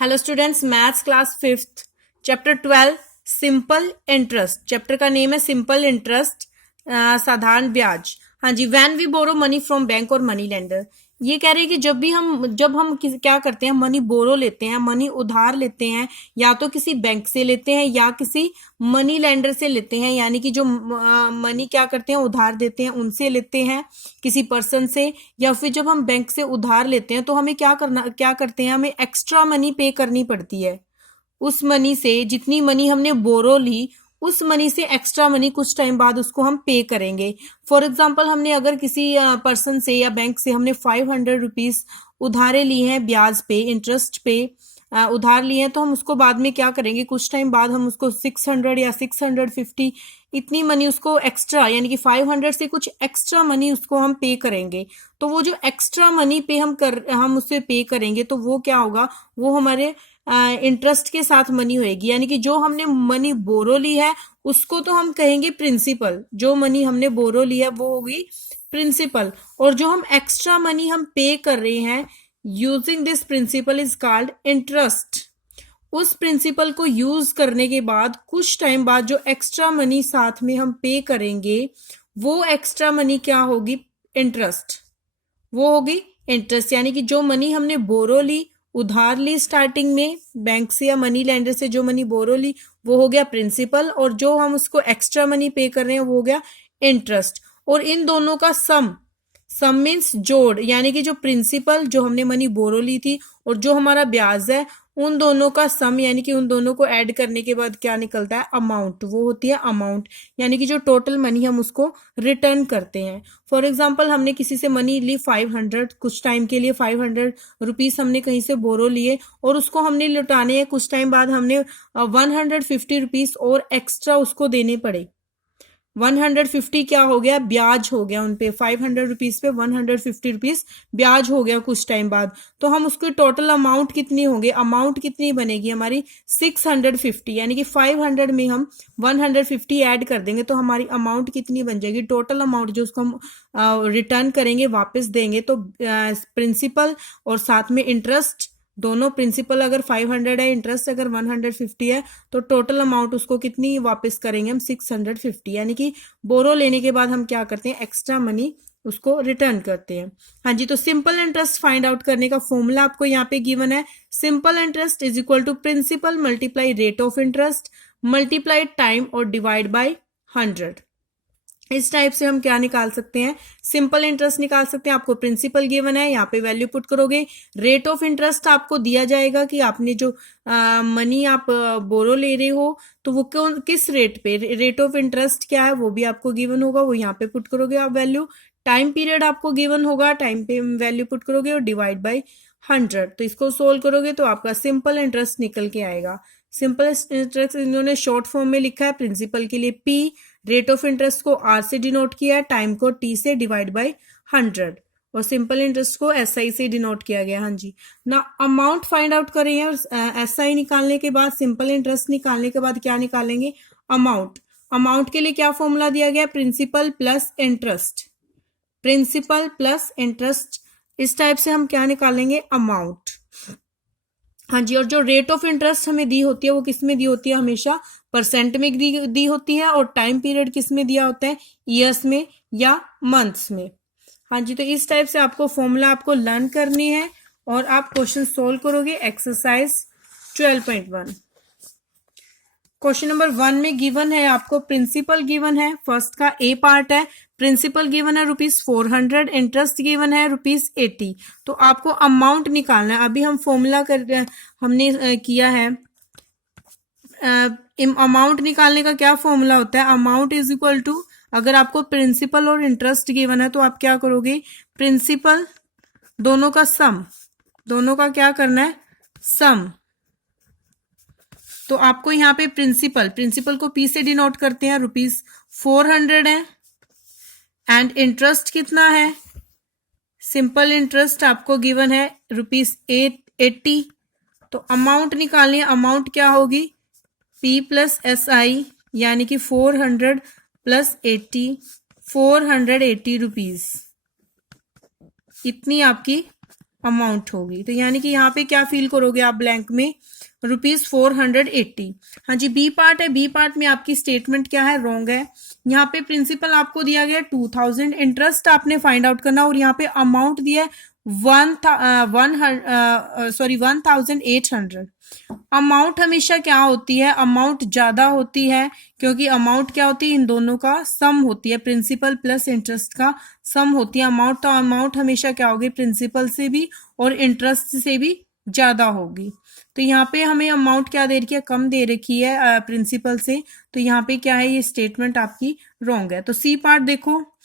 Hello students, maths class fifth chapter 12 simple interest. Chapter का name है simple interest, साधारण ब्याज। हाँ जी, when we borrow money from bank और मनी लेंडर। ये कह रहे हैं कि जब हम क्या करते हैं, मनी बोरो लेते हैं, मनी उधार लेते हैं, या तो किसी बैंक से लेते हैं या किसी मनी लेंडर से लेते हैं, यानी कि जो मनी क्या करते हैं, उधार देते हैं, उनसे लेते हैं किसी पर्सन से। या फिर जब हम बैंक से उधार लेते हैं तो हमें क्या करते हैं, हमें एक्स्ट्रा मनी पे करनी पड़ती है। उस मनी से जितनी मनी हमने बोरो ली, उस मनी से एक्स्ट्रा मनी कुछ टाइम बाद उसको हम पे करेंगे। फॉर एग्जाम्पल, हमने अगर किसी पर्सन से या बैंक से हमने 500 रुपीज उधारे लिए हैं, ब्याज पे, इंटरेस्ट पे उधार लिए हैं, तो हम उसको बाद में क्या करेंगे, कुछ टाइम बाद हम उसको 600 या 650 इतनी मनी उसको एक्स्ट्रा, यानी कि 500 से कुछ एक्स्ट्रा मनी उसको हम पे करेंगे। तो वो जो एक्स्ट्रा मनी पे हम उससे पे करेंगे, तो वो क्या होगा, वो हमारे इंटरेस्ट के साथ मनी होएगी। यानी कि जो हमने मनी बोरो ली है उसको तो हम कहेंगे प्रिंसिपल, जो मनी हमने बोरो ली है वो होगी प्रिंसिपल, और जो हम एक्स्ट्रा मनी हम पे कर रहे हैं using this principle is called interest. उस प्रिंसिपल को यूज करने के बाद कुछ टाइम बाद जो एक्स्ट्रा मनी साथ में हम पे करेंगे, वो एक्स्ट्रा मनी क्या होगी, इंटरेस्ट। वो होगी इंटरेस्ट, यानी कि जो मनी हमने बोरो ली, उधार ली स्टार्टिंग में बैंक से या मनी लेंडर से, जो मनी बोरो ली वो हो गया प्रिंसिपल, और जो हम उसको एक्स्ट्रा मनी पे कर रहे हैं वो हो गया इंटरेस्ट। और इन दोनों का सम मीन्स जोड़, यानी कि जो प्रिंसिपल, जो हमने मनी बोरो ली थी, और जो हमारा ब्याज है, उन दोनों का सम, यानी कि उन दोनों को ऐड करने के बाद क्या निकलता है, अमाउंट। वो होती है अमाउंट, यानी कि जो टोटल मनी हम उसको रिटर्न करते हैं। फॉर एग्जाम्पल, हमने किसी से मनी ली 500, कुछ टाइम के लिए 500 रुपीज हमने कहीं से बोरो लिए, और उसको हमने लौटाने हैं कुछ टाइम बाद, हमने 150 रुपीज और एक्स्ट्रा उसको देने पड़े। 150 क्या हो गया, ब्याज हो गया उन पे, 500 रुपीज पे 150 रुपीज ब्याज हो गया कुछ टाइम बाद। तो हम उसकी टोटल अमाउंट कितनी होगी, अमाउंट कितनी बनेगी हमारी 650, यानी कि 500 में हम 150 ऐड कर देंगे तो हमारी अमाउंट कितनी बन जाएगी, टोटल अमाउंट जो उसको हम रिटर्न करेंगे, वापस देंगे। तो प्रिंसिपल और साथ में इंटरेस्ट, दोनों, प्रिंसिपल अगर 500 है, इंटरेस्ट अगर 150 है, तो टोटल अमाउंट उसको कितनी वापस करेंगे हम, 650। यानी कि बोरो लेने के बाद हम क्या करते हैं, एक्स्ट्रा मनी उसको रिटर्न करते हैं। हाँ जी, तो सिंपल इंटरेस्ट फाइंड आउट करने का फॉर्मूला आपको यहाँ पे गिवन है। Simple interest is equal to principal multiply rate of interest multiply time और डिवाइड बाय 100। इस टाइप से हम क्या निकाल सकते हैं, सिंपल इंटरेस्ट निकाल सकते हैं। आपको प्रिंसिपल गिवन है, यहाँ पे वैल्यू पुट करोगे, रेट ऑफ इंटरेस्ट आपको दिया जाएगा कि आपने जो मनी आप बोरो ले रहे हो तो वो किस रेट पे, रेट ऑफ इंटरेस्ट क्या है वो भी आपको गिवन होगा, वो यहाँ पे पुट करोगे आप वैल्यू। टाइम पीरियड आपको गिवन होगा, टाइम पे वैल्यू पुट करोगे, और डिवाइड बाई 100। तो इसको सोल्व करोगे तो आपका सिंपल इंटरेस्ट निकल के आएगा। सिंपल इंटरेस्ट इन्होंने शॉर्ट फॉर्म में लिखा है, प्रिंसिपल के लिए P, रेट ऑफ इंटरेस्ट को R से डिनोट किया है, टाइम को T से, डिवाइड बाय 100, और सिंपल इंटरेस्ट को SI से डिनोट किया गया। हाँ जी, ना अमाउंट फाइंड आउट करेंगे, और SI निकालने के बाद, सिंपल इंटरेस्ट निकालने के बाद क्या निकालेंगे, अमाउंट। अमाउंट के लिए क्या फॉर्मूला दिया गया, principal plus interest, principal plus interest. इस टाइप से हम क्या निकालेंगे, अमाउंट। हाँ जी, और जो रेट ऑफ इंटरेस्ट हमें दी होती है वो किस में दी होती है, हमेशा परसेंट में दी होती है, और टाइम पीरियड किस में दिया होता है, ईयर्स में या मंथ्स में। हाँ जी, तो इस टाइप से आपको फॉर्मूला आपको लर्न करनी है, और आप क्वेश्चन सोल्व करोगे। एक्सरसाइज 12.1 क्वेश्चन नंबर 1 में गिवन है आपको प्रिंसिपल गिवन है, फर्स्ट का ए पार्ट है, प्रिंसिपल गिवन है ₹400, इंटरेस्ट गिवन है ₹80। तो आपको अमाउंट निकालना है। अभी हम फॉर्मूला हमने किया है, अमाउंट निकालने का क्या फॉर्मूला होता है, अमाउंट इज इक्वल टू, अगर आपको प्रिंसिपल और इंटरेस्ट गिवन है तो आप क्या करोगे, प्रिंसिपल दोनों का सम, दोनों का क्या करना है, सम। तो आपको यहाँ पे प्रिंसिपल को P से डिनोट करते हैं, ₹400 है, एंड इंटरेस्ट कितना है, सिंपल इंटरेस्ट आपको गिवन है ₹80। तो अमाउंट निकालनी है, अमाउंट क्या होगी, P प्लस SI, यानी कि 400 प्लस 80, 480 रुपीज, इतनी आपकी अमाउंट होगी। तो यानी कि यहाँ पे क्या फील करोगे आप ब्लैंक में, ₹480। हाँ जी, बी पार्ट है। बी पार्ट में आपकी स्टेटमेंट क्या है, रॉन्ग है। यहाँ पे प्रिंसिपल आपको दिया गया 2000, इंटरेस्ट आपने फाइंड आउट करना, और यहाँ पे अमाउंट दिया है 1800। अमाउंट हमेशा क्या होती है, अमाउंट ज्यादा होती है, क्योंकि अमाउंट क्या होती है, इन दोनों का सम होती है, प्रिंसिपल प्लस इंटरेस्ट का सम होती है अमाउंट। तो अमाउंट हमेशा क्या होगी, प्रिंसिपल से भी और इंटरेस्ट से भी ज्यादा होगी। तो यहाँ पे हमें अमाउंट क्या दे रखी है, कम दे रखी है प्रिंसिपल से। तो यहाँ पे क्या है, ये स्टेटमेंट आपकी रॉन्ग है। तो सी पार्ट देखो,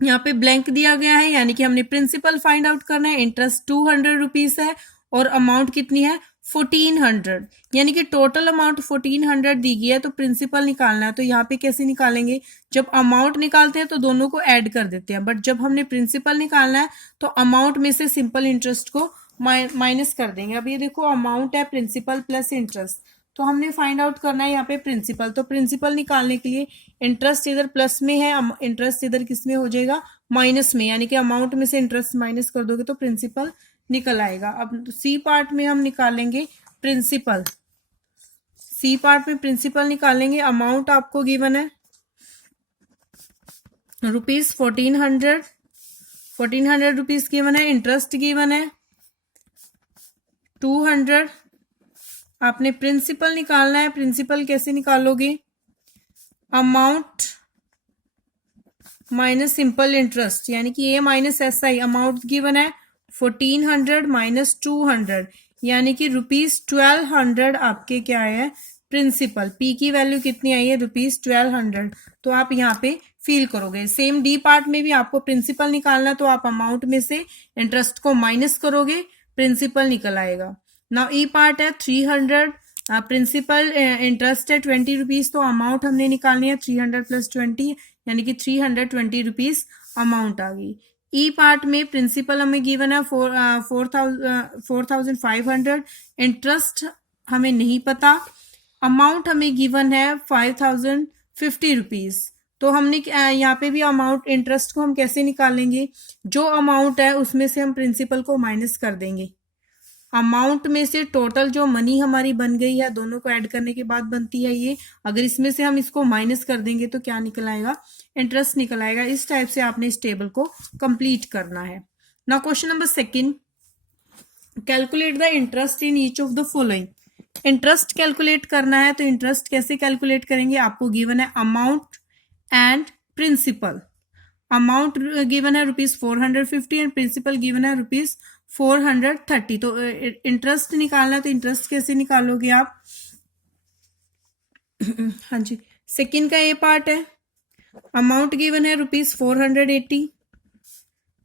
यहाँ पे ब्लैंक दिया गया है, यानी कि हमने प्रिंसिपल फाइंड आउट करना है। इंटरेस्ट 200 रुपीज है और अमाउंट कितनी है, 1400, यानी कि टोटल अमाउंट 1400 दी गई है, तो प्रिंसिपल निकालना है। तो यहाँ पे कैसे निकालेंगे, जब अमाउंट निकालते हैं तो दोनों को ऐड कर देते हैं, बट जब हमने प्रिंसिपल निकालना है तो अमाउंट में से सिंपल इंटरेस्ट को माइनस कर देंगे। अब ये देखो, अमाउंट है प्रिंसिपल प्लस इंटरेस्ट, तो हमने फाइंड आउट करना है यहाँ पे प्रिंसिपल। तो प्रिंसिपल निकालने के लिए इंटरेस्ट इधर प्लस में है, इंटरेस्ट इधर किस में हो जाएगा, माइनस में, यानी कि अमाउंट में से इंटरेस्ट माइनस कर दोगे तो प्रिंसिपल निकल आएगा। अब सी पार्ट में हम निकालेंगे प्रिंसिपल। सी पार्ट में प्रिंसिपल निकालेंगे। अमाउंट आपको गिवन है ₹1400, 1400 रुपीज गिवन है। इंटरेस्ट गिवन है 200। आपने प्रिंसिपल निकालना है। प्रिंसिपल कैसे निकालोगे, अमाउंट माइनस सिंपल इंटरेस्ट, यानी कि A minus S I. Amount given है 1400 माइनस 200, यानी कि ₹1200 आपके क्या है, प्रिंसिपल। पी की वैल्यू कितनी आई है, ₹1200। तो आप यहाँ पे फील करोगे। सेम डी पार्ट में भी आपको प्रिंसिपल निकालना, तो आप अमाउंट में से इंटरेस्ट को माइनस करोगे, प्रिंसिपल निकल आएगा। नाउ ई पार्ट है 300, प्रिंसिपल इंटरेस्ट है 20 रुपीज, तो अमाउंट हमने निकालनी है 300 प्लस 20, यानी कि 320 रुपीज अमाउंट आ गई। ई पार्ट में प्रिंसिपल हमें गिवन है 4500, इंटरेस्ट हमें नहीं पता, अमाउंट हमें गिवन है 5050 रुपीज। तो हमने यहाँ पे भी अमाउंट, इंटरेस्ट को हम कैसे निकालेंगे, जो अमाउंट है उसमें से हम प्रिंसिपल को माइनस कर देंगे। अमाउंट में से टोटल जो मनी हमारी बन गई है, दोनों को ऐड करने के बाद बनती है ये, अगर इसमें से हम इसको माइनस कर देंगे तो क्या निकल आएगा, इंटरेस्ट निकल आएगा। इस टाइप से आपने इस टेबल को कंप्लीट करना है। Now question number 2, calculate the interest in each of the following. Interest calculate करना है, तो इंटरेस्ट कैसे कैलकुलेट करेंगे, आपको गिवन है amount and principal. Amount given है ₹450 एंड प्रिंसिपल गिवन है ₹430। तो इंटरेस्ट निकालना है, तो इंटरेस्ट कैसे निकालोगे आप, हाँ जी, सेकंड का ए पार्ट है। अमाउंट गिवन है ₹480,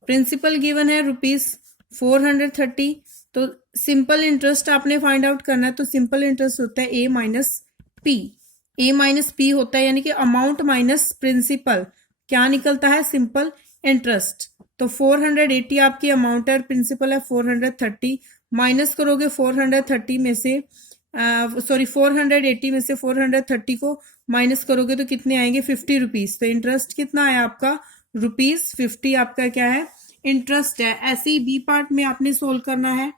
प्रिंसिपल गिवन है ₹430। तो सिंपल इंटरेस्ट आपने फाइंड आउट करना है, तो सिंपल इंटरेस्ट होता है ए माइनस पी। ए माइनस पी होता है, यानी कि अमाउंट माइनस प्रिंसिपल, क्या निकलता है, सिंपल इंटरेस्ट। तो 480 आपकी अमाउंट है, प्रिंसिपल है 430, माइनस करोगे 430 में से, 480 में से 430 को माइनस करोगे तो कितने आएंगे, 50 रुपीज। तो इंटरेस्ट कितना है आपका, ₹50 आपका क्या है, इंटरेस्ट है। ऐसे ही बी पार्ट में आपने सोल्व करना है।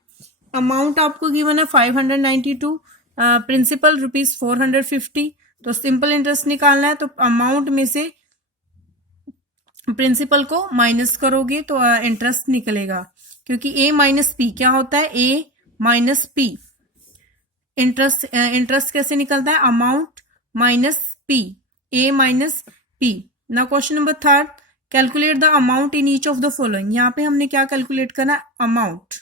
अमाउंट आपको गिवन है 592, प्रिंसिपल ₹450। तो सिंपल इंटरेस्ट निकालना है, तो अमाउंट में से प्रिंसिपल को माइनस करोगे तो इंटरेस्ट निकलेगा, क्योंकि ए माइनस पी क्या होता है, ए माइनस पी। इंटरेस्ट कैसे निकलता है, amount minus P, A minus P. Now question number 3, calculate the amount in each of the following. यहाँ पे हमने क्या कैलकुलेट करना, अमाउंट।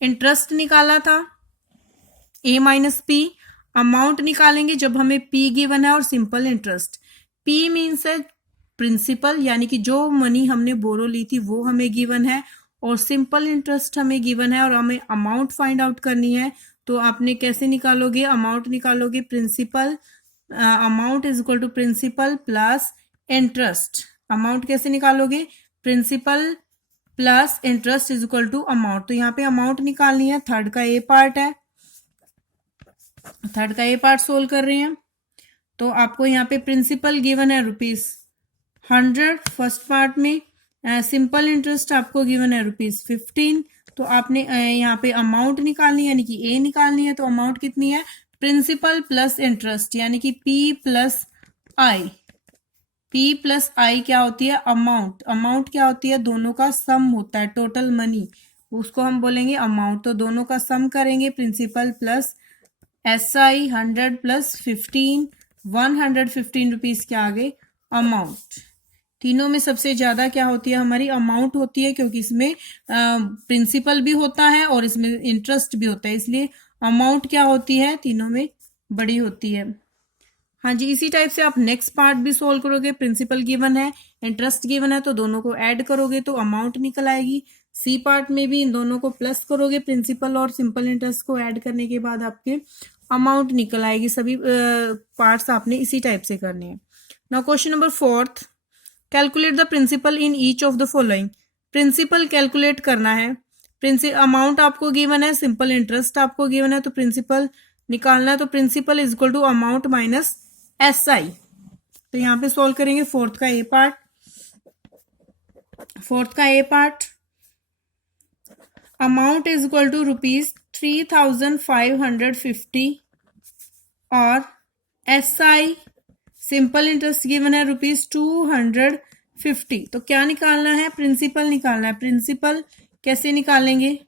इंटरेस्ट निकाला था ए माइनस पी, अमाउंट निकालेंगे जब हमें पी गिवन है और सिंपल इंटरेस्ट। पी मीन्स है प्रिंसिपल, यानी कि जो मनी हमने बोरो ली थी वो हमें गिवन है, और सिंपल इंटरेस्ट हमें गिवन है, और हमें अमाउंट फाइंड आउट करनी है। तो आपने कैसे निकालोगे, अमाउंट निकालोगे, principal, amount is equal to principal plus interest. Amount कैसे निकालोगे, principal plus interest is equal to amount. तो यहाँ पे अमाउंट निकालनी है। थर्ड का ए पार्ट है, थर्ड का ए पार्ट सोल्व कर रहे हैं। तो आपको यहाँ पे प्रिंसिपल गिवन है ₹100 फर्स्ट पार्ट में, सिंपल इंटरेस्ट आपको गिवन है ₹15, तो आपने यहाँ पे अमाउंट निकालनी है यानी कि ए निकालनी है। तो अमाउंट कितनी है, प्रिंसिपल प्लस इंटरेस्ट यानी कि पी प्लस आई। पी प्लस आई क्या होती है, अमाउंट। अमाउंट क्या होती है, दोनों का सम होता है, टोटल मनी, उसको हम बोलेंगे अमाउंट। तो दोनों का सम करेंगे, प्रिंसिपल प्लस एस आई 100 प्लस 15, 115 रुपीज के आगे अमाउंट। तीनों में सबसे ज्यादा क्या होती है, हमारी अमाउंट होती है, क्योंकि इसमें प्रिंसिपल भी होता है और इसमें इंटरेस्ट भी होता है, इसलिए अमाउंट क्या होती है, तीनों में बड़ी होती है। हाँ जी, इसी टाइप से आप नेक्स्ट पार्ट भी सोल्व करोगे। प्रिंसिपल गिवन है, इंटरेस्ट गिवन है, तो दोनों को ऐड करोगे तो अमाउंट निकल आएगी। सी पार्ट में भी इन दोनों को प्लस करोगे, प्रिंसिपल और सिंपल इंटरेस्ट को ऐड करने के बाद आपके अमाउंट निकल आएगी। सभी पार्ट्स आपने इसी टाइप से करने हैं। Now question number 4, calculate the principal in each of the following. Principal calculate करना है। अमाउंट आपको गिवन है, सिंपल इंटरेस्ट आपको गिवन है, तो प्रिंसिपल निकालना है। तो principal is equal to amount minus S I. तो यहाँ पे सोल्व करेंगे फोर्थ का A part. Amount is equal to ₹3,550 और S I simple interest given है ₹250। तो क्या निकालना है, प्रिंसिपल निकालना है। प्रिंसिपल कैसे निकालेंगे,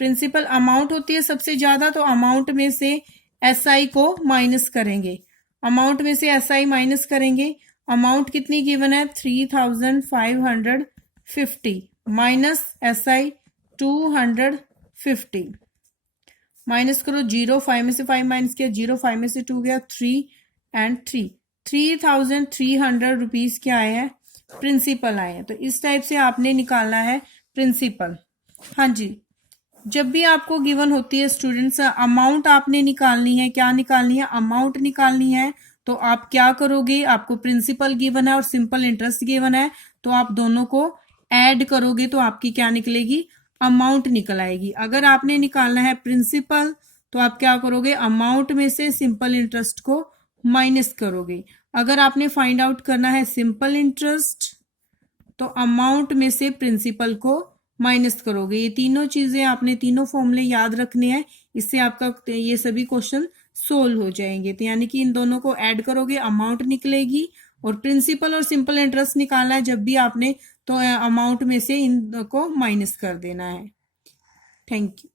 प्रिंसिपल अमाउंट होती है सबसे ज्यादा, तो अमाउंट में से एस आई को माइनस करेंगे। अमाउंट में से एस आई माइनस करेंगे। अमाउंट कितनी गिवन है, 3,550 माइनस एस आई 250। माइनस करो, 0 5 में से 5 माइनस किया, 0 5 में से 2 गया, 3 एंड 3, 3,300 रुपीज क्या आए हैं, प्रिंसिपल आए हैं। तो इस टाइप से आपने निकालना है प्रिंसिपल। हाँ जी, जब भी आपको गिवन होती है स्टूडेंट्स, अमाउंट आपने निकालनी है, क्या निकालनी है, अमाउंट निकालनी है, तो आप क्या करोगे, आपको प्रिंसिपल गिवन है और सिंपल इंटरेस्ट गिवन है, तो आप दोनों को ऐड करोगे तो आपकी क्या निकलेगी, अमाउंट निकल आएगी। अगर आपने निकालना है प्रिंसिपल तो आप क्या करोगे, अमाउंट में से सिंपल इंटरेस्ट को माइनस करोगे। अगर आपने फाइंड आउट करना है सिंपल इंटरेस्ट तो अमाउंट में से प्रिंसिपल को माइनस करोगे। ये तीनों चीजें आपने, तीनों फॉर्मूले याद रखने हैं, इससे आपका ये सभी क्वेश्चन सोल्व हो जाएंगे। तो यानी कि इन दोनों को ऐड करोगे, अमाउंट निकलेगी, और प्रिंसिपल और सिंपल इंटरेस्ट निकालना है जब भी आपने, तो अमाउंट में से इन को माइनस कर देना है। Thank you.